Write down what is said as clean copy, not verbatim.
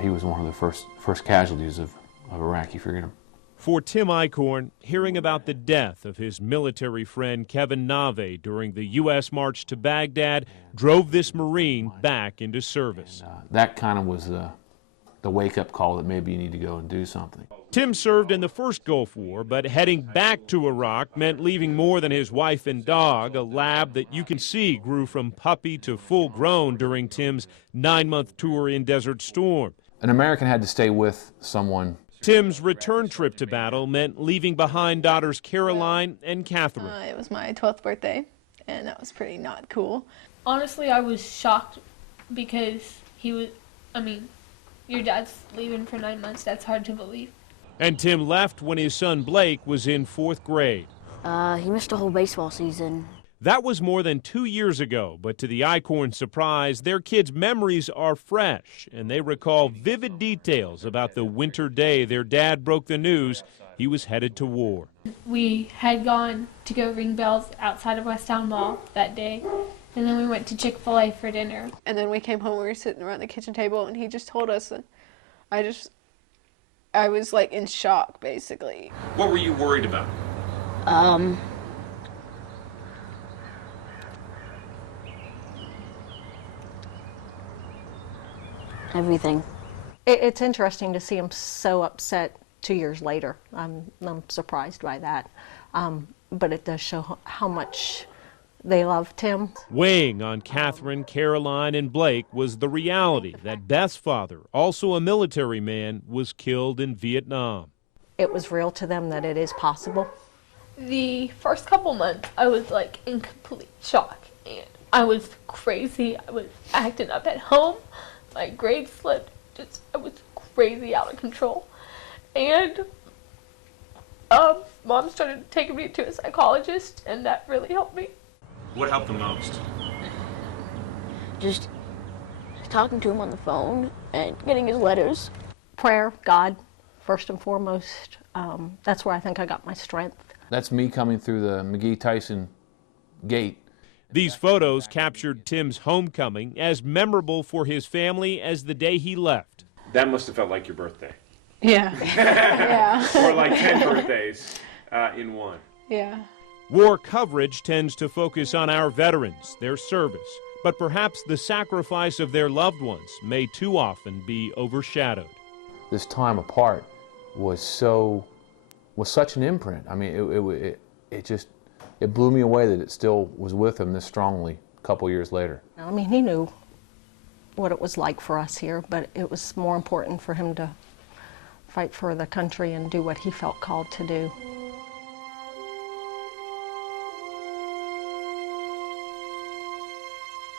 he was one of the first casualties of Iraqi freedom. For Tim Alcorn, hearing about the death of his military friend Kevin Nave during the U.S. march to Baghdad drove this Marine back into service. That kind of was the wake-up call that maybe you need to go and do something. Tim served in the first Gulf War, but heading back to Iraq meant leaving more than his wife and dog, a lab that you can see grew from puppy to full-grown during Tim's 9-month tour in Desert Storm. An American had to stay with someone. Tim's return trip to battle meant leaving behind daughters Caroline and Catherine. It was my 12th birthday, and that was pretty not cool. Honestly, I was shocked because your dad's leaving for 9 months. That's hard to believe. And Tim left when his son Blake was in 4th grade. He missed a whole baseball season. That was more than 2 years ago, but to the Alcorn surprise, their kids' memories are fresh, and they recall vivid details about the winter day their dad broke the news he was headed to war. We had gone to go ring bells outside of West Town Mall that day, and then we went to Chick-fil-A for dinner. And then we came home, we were sitting around the kitchen table, and he just told us, and I was like in shock, basically. What were you worried about? Everything. It's interesting to see him so upset 2 years later. I'm surprised by that. But it does show how much they loved him. Weighing on Catherine, Caroline, and Blake was the reality that Beth's father, also a military man, was killed in Vietnam. It was real to them that it is possible. The first couple months, I was like in complete shock, and I was crazy. I was acting up at home. My grades slipped. I was crazy, out of control. And Mom started taking me to a psychologist, and that really helped me. What helped the most? Just talking to him on the phone and getting his letters. Prayer, God, first and foremost. That's where I think I got my strength. That's me coming through the McGee-Tyson gate. These photos captured Tim's homecoming as memorable for his family as the day he left. That must have felt like your birthday. Yeah. Yeah. Or like 10 birthdays in one. Yeah. War coverage tends to focus on our veterans, their service, but perhaps the sacrifice of their loved ones may too often be overshadowed. This time apart was such an imprint. I mean, it blew me away that it still was with him this strongly a couple years later. I mean, he knew what it was like for us here, but it was more important for him to fight for the country and do what he felt called to do.